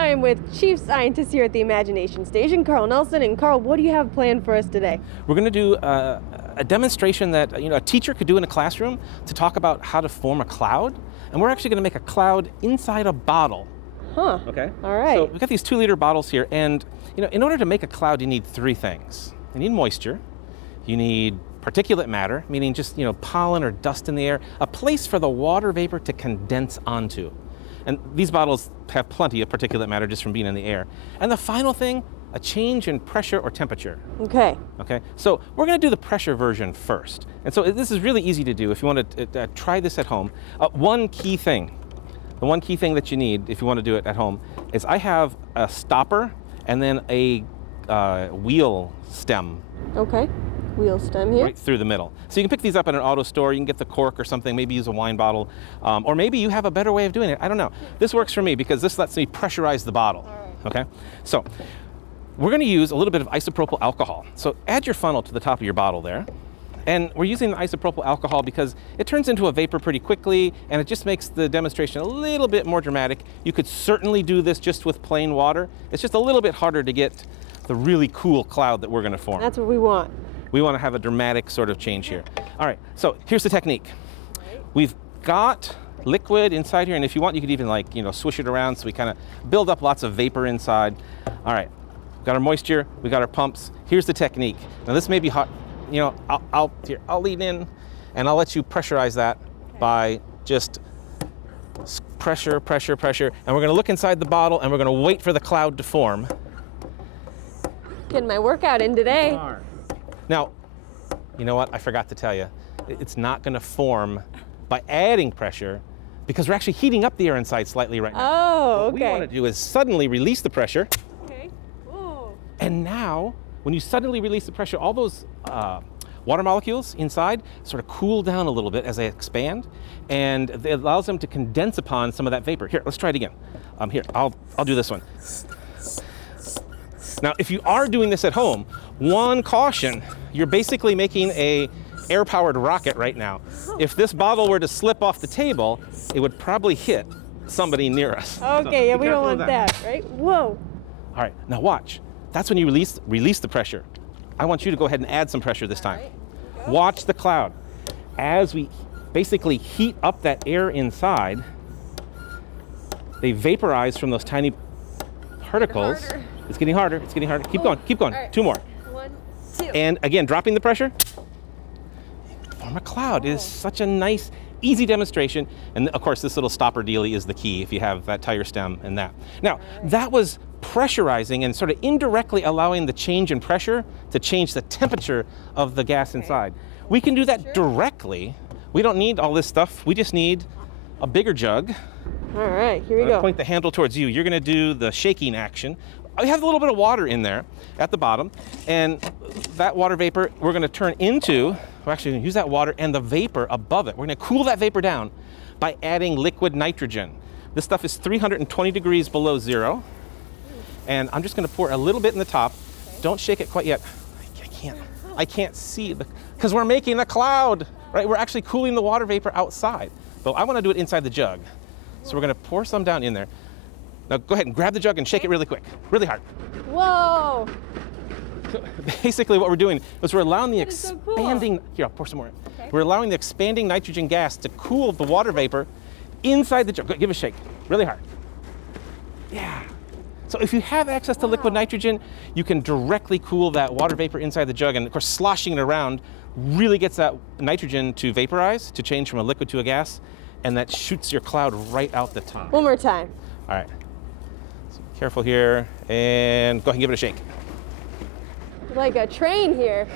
I am with Chief Scientist here at the Imagination Station, Carl Nelson. And Carl, what do you have planned for us today? We're going to do a demonstration that a teacher could do in a classroom to talk about how to form a cloud. And we're actually going to make a cloud inside a bottle. Huh. Okay. All right. So we've got these 2-liter bottles here, and in order to make a cloud, you need 3 things. You need moisture. You need particulate matter, meaning just pollen or dust in the air, a place for the water vapor to condense onto. And these bottles have plenty of particulate matter just from being in the air. And the final thing, a change in pressure or temperature. Okay. Okay. So we're going to do the pressure version first. And so this is really easy to do if you want to try this at home. One key thing. The one key thing that you need if you want to do it at home is I have a stopper and then a wheel stem. Okay, wheel stem here. Right through the middle. So you can pick these up at an auto store, you can get the cork or something, maybe use a wine bottle, or maybe you have a better way of doing it, I don't know. This works for me because this lets me pressurize the bottle, okay? So we're gonna use a little bit of isopropyl alcohol. So add your funnel to the top of your bottle there. And we're using the isopropyl alcohol because it turns into a vapor pretty quickly, and it just makes the demonstration a little bit more dramatic. You could certainly do this just with plain water. It's just a little bit harder to get the really cool cloud that we're going to form. That's what we want. We want to have a dramatic sort of change here. All right, so here's the technique. We've got liquid inside here, and if you want, you could even swish it around so we kind of build up lots of vapor inside. All right, we've got our moisture, we got our pumps. Here's the technique. Now this may be hot. I'll lean in and I'll let you pressurize that by just pressure, pressure, pressure. And we're going to look inside the bottle and we're going to wait for the cloud to form. Getting my workout in today. Now, you know what? I forgot to tell you. It's not going to form by adding pressure because we're actually heating up the air inside slightly right now. Oh, okay. What we want to do is suddenly release the pressure. Okay. Whoa. And now, when you suddenly release the pressure, all those water molecules inside sort of cool down a little bit as they expand, and it allows them to condense upon some of that vapor. Here, let's try it again. Here, I'll do this one. Now, if you are doing this at home, one caution, you're basically making a air-powered rocket right now. If this bottle were to slip off the table, it would probably hit somebody near us. Okay, yeah, we don't want that, right? Whoa. All right, now watch. That's when you release the pressure. I want you to go ahead and add some pressure this time. Right. Watch the cloud. As we basically heat up that air inside, they vaporize from those tiny particles. It's getting harder, it's getting harder. Keep going, keep going. Right. 2 more. 1, 2. And again, dropping the pressure. Form a cloud. It is such a nice, easy demonstration. And of course, this little stopper dealie is the key if you have that tire stem and that. Now, that was pressurizing and sort of indirectly allowing the change in pressure to change the temperature of the gas inside. We can do that directly. We don't need all this stuff. We just need a bigger jug. All right, here we go. Point the handle towards you. You're going to do the shaking action. I have a little bit of water in there at the bottom, and that water vapor we're going to turn into, we're actually going to use that water and the vapor above it. We're going to cool that vapor down by adding liquid nitrogen. This stuff is 320 degrees below zero. And I'm just going to pour a little bit in the top. Okay. Don't shake it quite yet. I can't see because we're making a cloud, right? We're actually cooling the water vapor outside. But I want to do it inside the jug. So we're going to pour some down in there. Now go ahead and grab the jug and shake it really quick, really hard. Whoa! So basically what we're doing is we're allowing the expanding, so cool. Here, I'll pour some more in. Okay. We're allowing the expanding nitrogen gas to cool the water vapor inside the jug. Go, give it a shake, really hard. Yeah. So if you have access to liquid nitrogen, you can directly cool that water vapor inside the jug, and of course sloshing it around really gets that nitrogen to vaporize, to change from a liquid to a gas, and that shoots your cloud right out the top. One more time. All right. So careful here, and go ahead and give it a shake. Like a train here.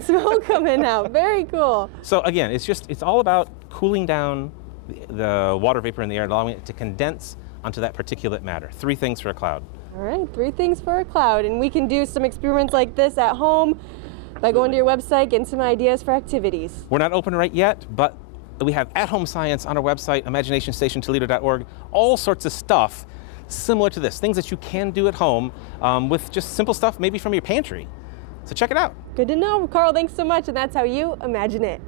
Smoke coming out, very cool. So again, it's all about cooling down the water vapor in the air and allowing it to condense onto that particulate matter. 3 things for a cloud. All right, 3 things for a cloud. And we can do some experiments like this at home by going to your website, getting some ideas for activities. We're not open right yet, but we have at-home science on our website, imaginationstationtoledo.org, all sorts of stuff similar to this, things that you can do at home with just simple stuff maybe from your pantry. So check it out. Good to know. Carl, thanks so much. And that's how you imagine it.